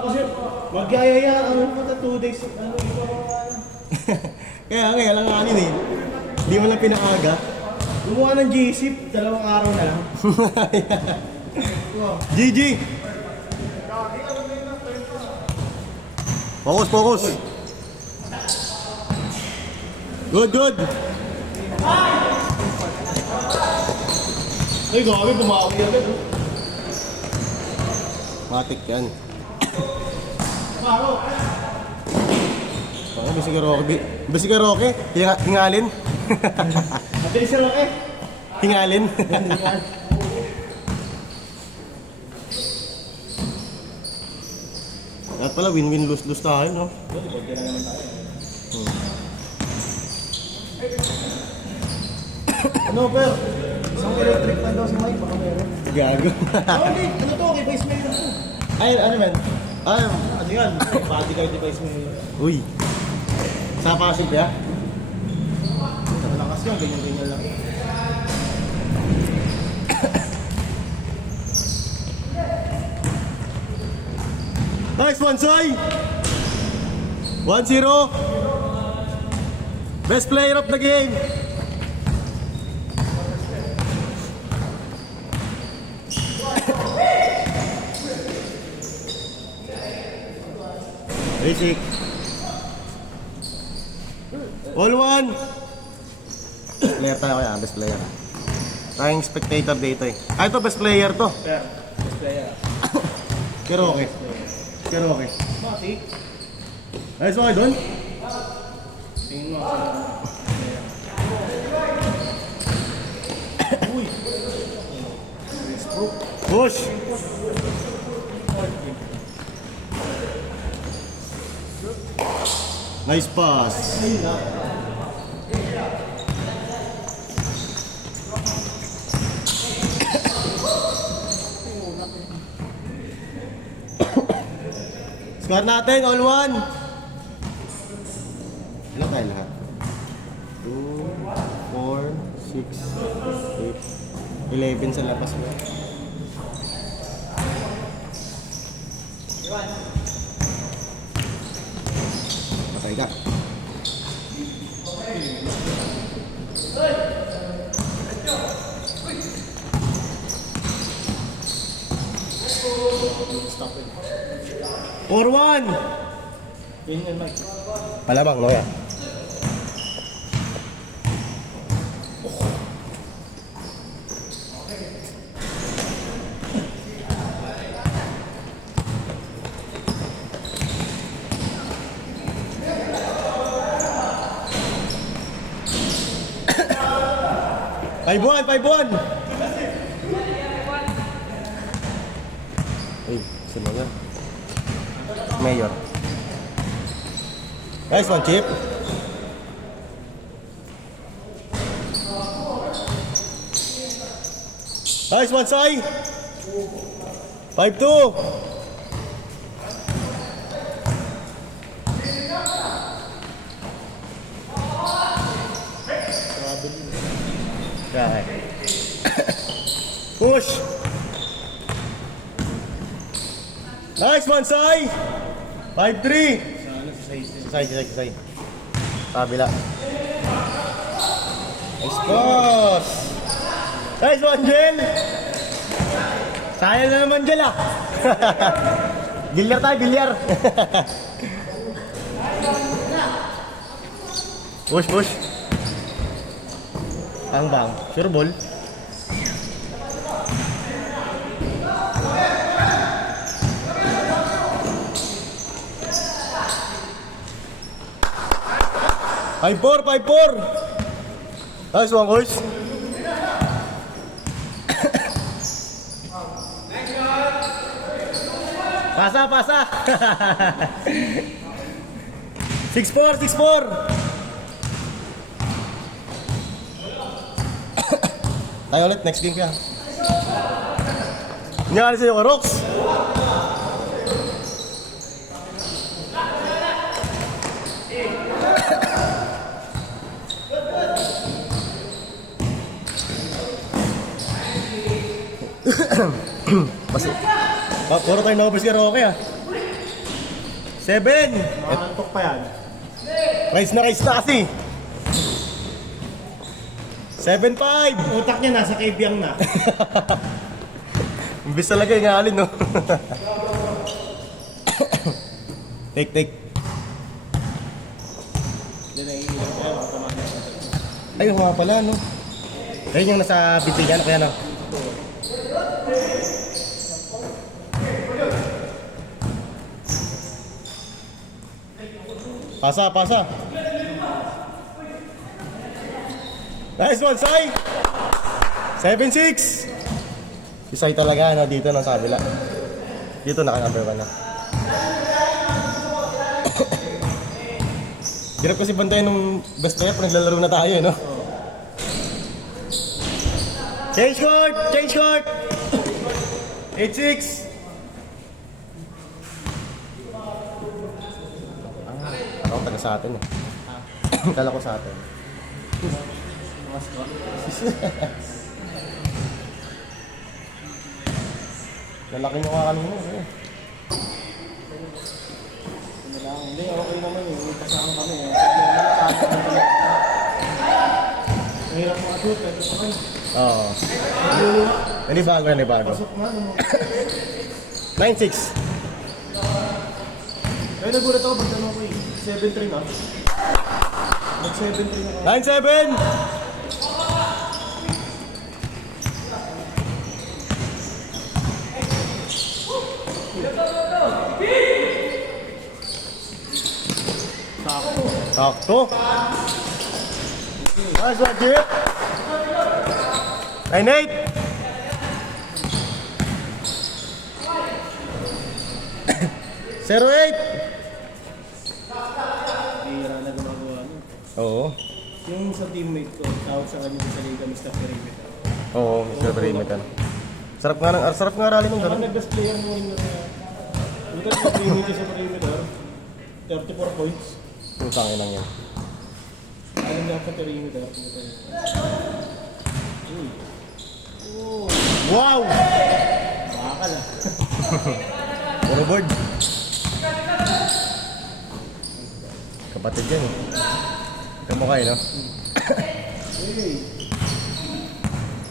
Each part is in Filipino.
Kasi magyayaya ang punta 2 days. Ano ito? Kaya lang kanin eh. Hindi mo lang pinakaga. Gumawa ng GC, 2 araw na lang. GG! Focus, focus! Good, good! Ay, gabi, bumawi agad. Matik yan. Paro. Oh, bisi ka Roque. Hingalin. Mabilis siya lang eh. Hingalin. At pala, win-win, lose-lose tayo, no? Ano, Per? Isang electric fan daw si Mike, baka meron. Gago. Hindi, ano to? Okay, vice mayor to. Ay, ano man? Ay, Ano yan? Body guard device mayor. uy. Sa pasig ya? Malakas yan, ganyan-ganyan lang. Nice one, Soy! 1-0. Best player of the game. Basic. All one. Player tayo kaya, best player. Tayong spectator dito eh. Ah, ito best player to. Per, best player. Pero okay. Pero okay. Mati. Ayos okay doon? Tingin mo ako. Uy. Push! Nice pass. Score natin, all one. Ilan tayo lahat? 2, 4, 6, 8, 11 sa labas mo. Patay ka. Stop it. 4-1! Ganyan, Mike. Palabang, no ya? Paibuan, paibuan! Uy, sino nga? Mayor. Nice one, Chip. Nice one, Sai. 5-2. Right. Push. Nice one, Sai. 5-3. Say. Kabila. Nice pass. Nice one, Jel. Sayang na naman, Jel, ah. Bilyar tayo, bilyar. Push. Bang. Sure ball. Five four. Nice one, boys. Pasa. 6-4. Tayo ulit, next game ka. Nangyari sa'yo ka, Rox. Puro tayo na-obis ka, Roque, ah. 7. Makakantok pa yan. Rice na kasi. 7-5. Utak niya nasa kaibiyang na. Imbis talaga yung alin, no? Take. Hindi na iilang kaya. Ay, nga pala, no? Ayun yung nasa bitigan, kaya no? Pasa. Nice one, Sai! 7-6! Si Sai talaga, no? Dito nang kabila. Dito naka-number 1 na. Hirap kasi bantayan nung best player pag naglalaro na tayo, no? Change court! 8-6! Ako taga sa atin, eh. Kala ko sa atin. Lalaki mo nga kanina, eh. Hindi, okay naman eh. Kasama kami eh. Mahirap makashoot. Ito pa kayo. Oo. Nanibago. Pasok nga. 9-6. Kaya nagulat ako pag tanong ko eh. 7-3 na. Mag-7-3 na ako. 9-7. Sakto. Nice one, Jip. 9-8. Zero 8. Hira na gumagawa nun. Oo. Yung sa teammate ko, tawag sa kanya sa liga, Mr. Perimeter. Oo, Mr. Perimeter. Sarap nga rally nung Saka gano'n. nag-best player mo rin na butat sa teammate sa Perimeter, 34 points. Putang inang yan. Alam na sa Perimeter. Wow! Bakal ah. Puro board. Kapatid yan eh. Kamukha eh, no?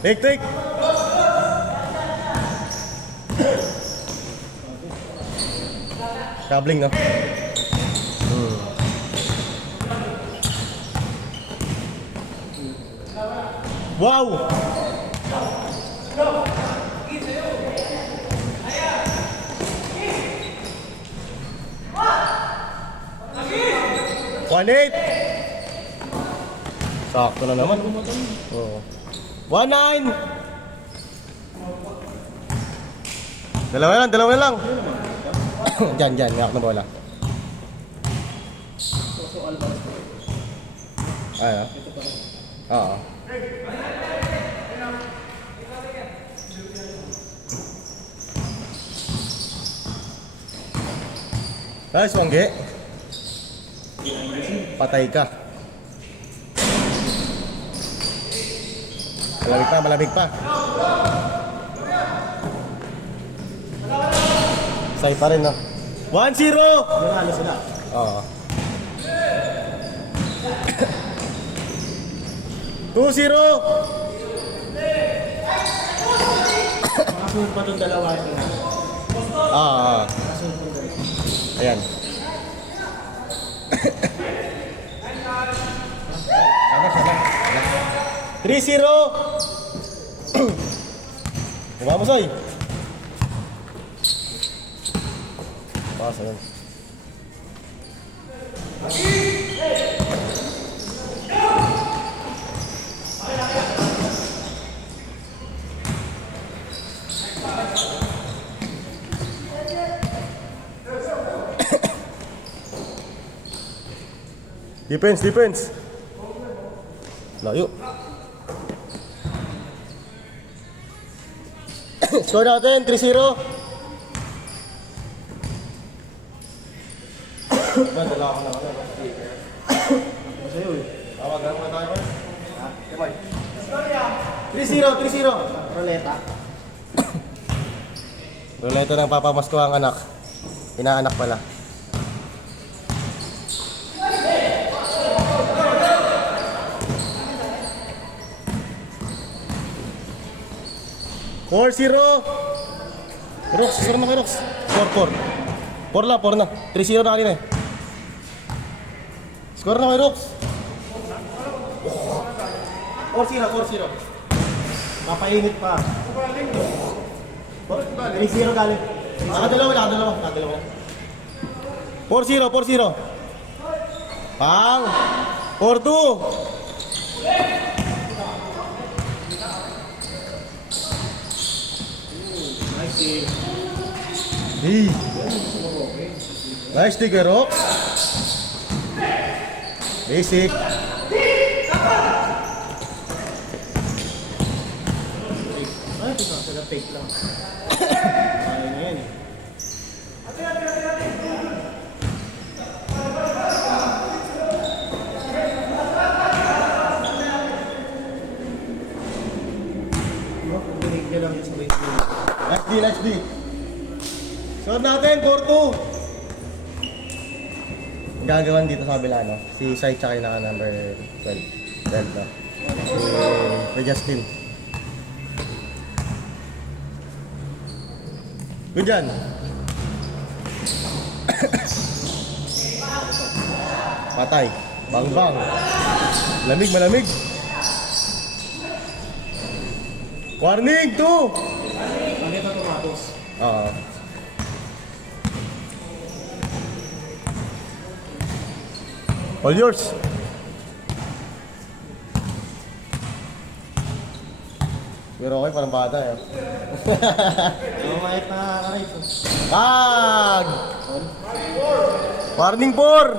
Take! Cabling, no? Wow! One eight. Sakto na naman. Oo. 1-9. Dalawa na lang. Diyan, ngak na bola. Ay, oo. Nice, Wangge. Patay ka. Malamig pa. Say pa rin, no? 1-0! Nanalo sila. Oo. 2-0! Makasunod pa itong dalawa ito. Makasunod pa itong dalawa. Ayan. Sabar. 3-0! Buka mo, Soy. Pasa yun. Defense. Layo. Score natin, 3-0. Dala ako na ano. Sa'yo eh. Tawagan mo na tayo. Ha? Kamay. 3-0. Roleta. Roleta ng papamasko ang anak. Inaanak pala. 4-0. Rox, score na kay Rox. 4-4. 4 na. 3-0 na kanina eh. Score na kay Rox. 4-0. Papainit pa. 3-0 galing. Nakadalawa. 4-0. Pang. 4-2. Hey. Nice digger, Rox. Basic. Ay, pinasala fake lang. Ay na yan eh. Pagbinig niya lang yun sa basement. Nice D. Score natin, 4-2. Gagawan dito sa kabila, no? Si Sai tsaka yung naka-number 12. No? Si Justin. Good yan. Patay. Bang. Malamig. Warning, 2. Bakit na tumatos? Oo. All yours. Pero okay, parang bata eh. Oo, kahit nakaka-rate. Tag! Warning 4!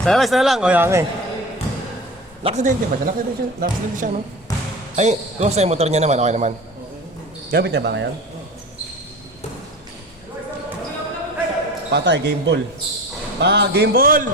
Silence na lang, o yan eh. Naksidente ba siya? Naksidente siya, no? Ay, kumusta yung motor niya naman? Okay naman. Gamit niya ba ngayon? Patay, game ball. Game ball!